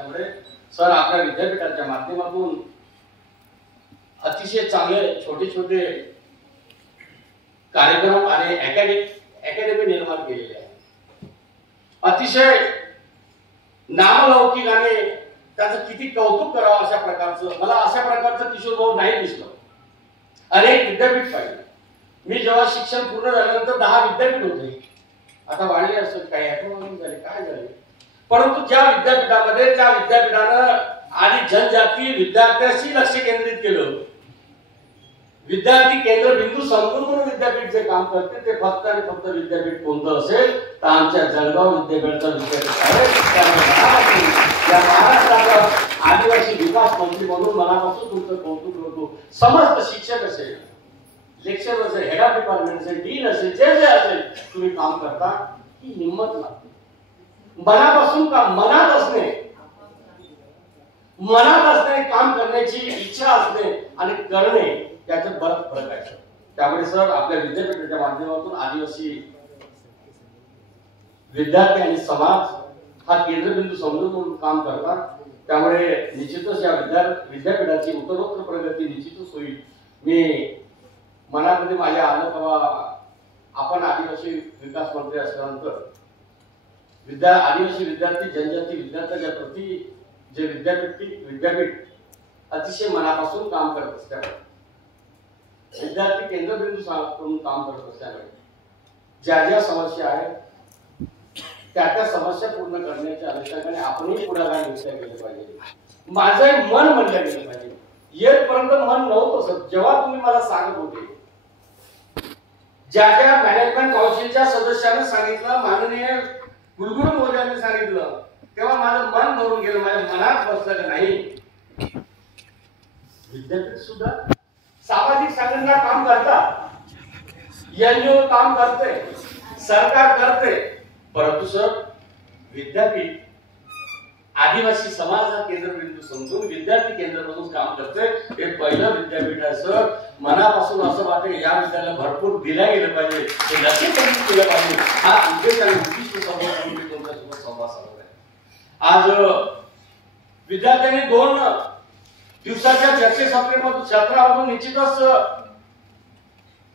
असल्यामुळे सर आपल्या विद्यापीठाच्या माध्यमातून अतिशय चांगले छोटे छोटे कार्यक्रम आणि अकॅडमी निर्माण केलेले आहे. अतिशय नामलौकिक आणि त्याचं किती कौतुक करावं अशा प्रकारचं, मला अशा प्रकारचं किशोर भाऊ नाही दिसलं. अनेक विद्यापीठ पाहिजे. मी जेव्हा शिक्षण पूर्ण झाल्यानंतर 10 विद्यापीठ होते, आता वाढले असेल, काही ॲटोनॉमी झाले, काय झाले, परंतु ज्या विद्यापीठामध्ये त्या विद्यापीठानं आधी जनजाती विद्यार्थ्यांशी लक्ष केंद्रित केलं, विद्यार्थी केंद्र बिंदू समजून म्हणून विद्यापीठ जे काम करते ते फक्त आणि फक्त विद्यापीठ कोणतं असेल तर आमच्या जळगाव विद्यापीठाचं विद्यापीठ आहे. या महाराष्ट्राचा आदिवासी विकास मंत्री म्हणून मनापासून तुमचं कौतुक करतो. समस्त शिक्षक असेल, लेक्चर असेल, हेड ऑफ डिपार्टमेंट असेल, डीन असेल, जे जे असेल, तुम्ही काम करता ही हिंमत लागते. मनापासून काम, मनात असणे काम करण्याची इच्छा असणे आणि करणे त्याच्यात बराच फरक आहे. त्यामुळे सर आपल्या विद्यापीठाच्या माध्यमातून आदिवासी विद्यार्थी आणि समाज हा केंद्रबिंदू समजून म्हणून काम करतात. त्यामुळे निश्चितच या विद्यापीठाची उत्तरोत्तर प्रगती निश्चितच होईल. मी मनामध्ये माझ्या आलं तेव्हा आपण आदिवासी विकास मंत्री असल्यानंतर आदिवासी विद्यार्थी जनजाती विद्यार्थ्यांच्या प्रती जे विद्यापीठ अतिशय मनापासून काम करत असल्यामुळे, विद्यार्थी केंद्रबिंदू करून काम करत असल्यामुळे ज्या ज्या समस्या आहेत त्या समस्या पूर्ण करण्याच्या अनुषंगाने आपणही पुढाकार घेतला गेले पाहिजे. माझं मन म्हणलं गेलं पाहिजे. येतपर्यंत मन नव्हतं सर. जेव्हा तुम्ही मला सांगत होते, ज्या ज्या मॅनेजमेंट काउन्सिलच्या सदस्यांनी सांगितलं, माननीय कुलगुरू महोदयांनी सांगितलं, तेव्हा माझं मन भरून गेलं. माझ्या मनात बसलं नाही विद्यापीठ सुद्धा सामाजिक संघटना काम करतात, एनजीओ काम करते, सरकार करते, परंतु सर विद्यापीठ आदिवासी समाज हा केंद्रबिंदू समजून विद्यार्थी केंद्र म्हणून काम करते. हे पहिलं विद्यापीठ आहे सर. मनापासून असं वाटतं या विद्यालयाला भरपूर दिल्या गेलं पाहिजे, हे लक्ष केलं पाहिजे. हा उद्देश आणि उद्दिष्ट समोर मी तुमच्यासोबत संवाद साधत आहे. आज विद्यार्थ्यांनी 2 दिवसाच्या चर्चेसत्रामधून निश्चितच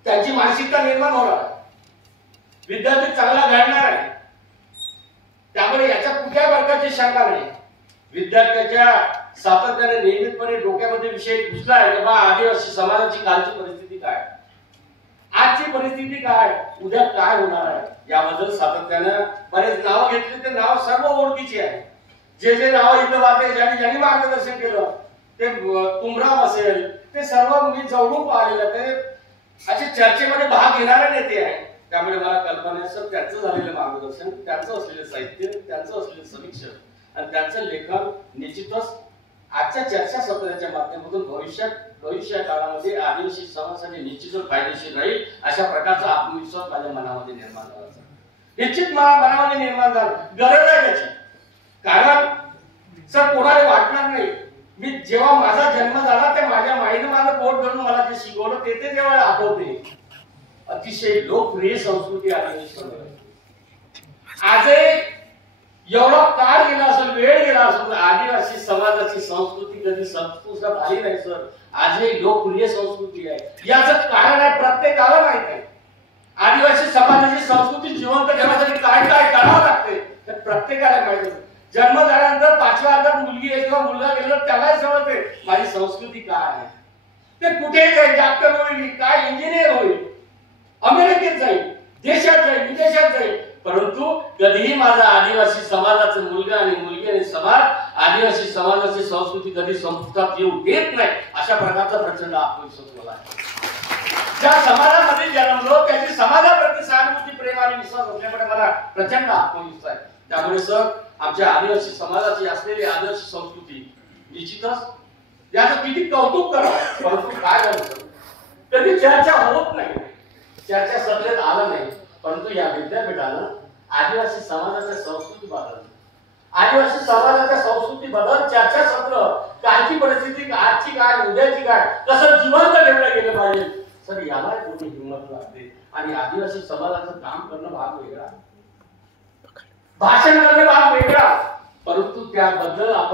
त्यांची मानसिकता निर्माण होणार, विद्यार्थी चांगला घडणार आहे. त्यामुळे याच्या कुठल्याही प्रकारची शंका नाही. विद्यार्थ्याच्या सातत्याने नियमितपणे डोक्यामध्ये विषय घुसला आहे की बा आदिवासी समाजाची कालची परिस्थिती काय, आजची परिस्थिती काय, उद्या काय होणार आहे, याबद्दल सातत्यानं बरेच नाव घेतली. ते नाव सर्व ओळखीची आहे. जे जे नाव इथं वाटते, ज्यांनी मार्गदर्शन केलं, ते तुमराव असेल, ते सर्व मी जवळून पाहिलेलं, ते असे चर्चेमध्ये भाग घेणारे नेते आहेत. त्यामुळे मला कल्पना आहे सर त्यांचं झालेलं मार्गदर्शन, त्यांचं असलेलं साहित्य, त्यांचं असलेलं समीक्षण आणि त्यांचं लेखन निश्चितच आजच्या चर्चा सत्राच्या माध्यमातून भविष्य काळामध्ये आदिवासी समाजासाठी निश्चितच फायदेशीर राहील. अशा प्रकारचा आत्मविश्वास माझ्या मनामध्ये निर्माण झाला. निश्चित मनामध्ये निर्माण झाला. गरज आहे त्याची. कारण सर कोणाला वाटणार नाही. मी जेव्हा माझा जन्म झाला ते माझ्या माईने माझं पोट धरून मला जे शिकवलं ते जेव्हा आठवते. अतिशय लोकप्रिय संस्कृती आदिवासी. आज एवढा काळ गेला असेल, वेळ गेला असेल, आदिवासी समाजाची संस्कृती कधी संपुष्टात आली नाही सर. आजही लोकप्रिय संस्कृती आहे. याचं कारण आहे प्रत्येकाला माहित आहे. आदिवासी समाजाची संस्कृती जिवंत ठेवण्यासाठी काय काय करावं लागते हे प्रत्येकाला माहित आहे. जन्म झाल्यानंतर 5व्या वर्गात मुलगी किंवा मुलगा गेला त्यालाही समजते माझी संस्कृती काय आहे. ते कुठे जाईल, डॉक्टर होईल, काय इंजिनियर होईल, अमेरिकेत जाईल, देशात जाईल, विदेशात जाईल, परंतु कधीही माझा आदिवासी समाजाचा मुलगा आणि मुलगी आणि समाज आदिवासी समाजाची संस्कृती कधी संपुष्टात येऊ देत नाही. अशा प्रकारचा प्रचंड आत्मविश्वास मला आहे. ज्या समाजामध्ये जन्मलो त्याची समाजाप्रती सहानुभूती, प्रेम आणि विश्वास असल्यामुळे मला प्रचंड आत्मविश्वास आहे. त्यामुळे सर आमच्या आदिवासी समाजाची असलेली आदिवासी संस्कृती निश्चितच याचं किती कौतुक करावं, परंतु काय झालं कधी चर्चा होत नाही, चर्चा सत्रेत आलं नाही. परंतु या विद्यापीठानं आदिवासी समाजाच्या संस्कृतीबद्दल चर्चासत्र, कालची परिस्थिती, आजची काय, उद्याची काय, कसं जिवंत ठेवलं गेलं पाहिजे सर, याला मोठी हिंमत लागते. आणि आदिवासी समाजाचं काम करणं भाग वेगळा, भाषण करणं भाग वेगळा, परंतु त्याबद्दल आपण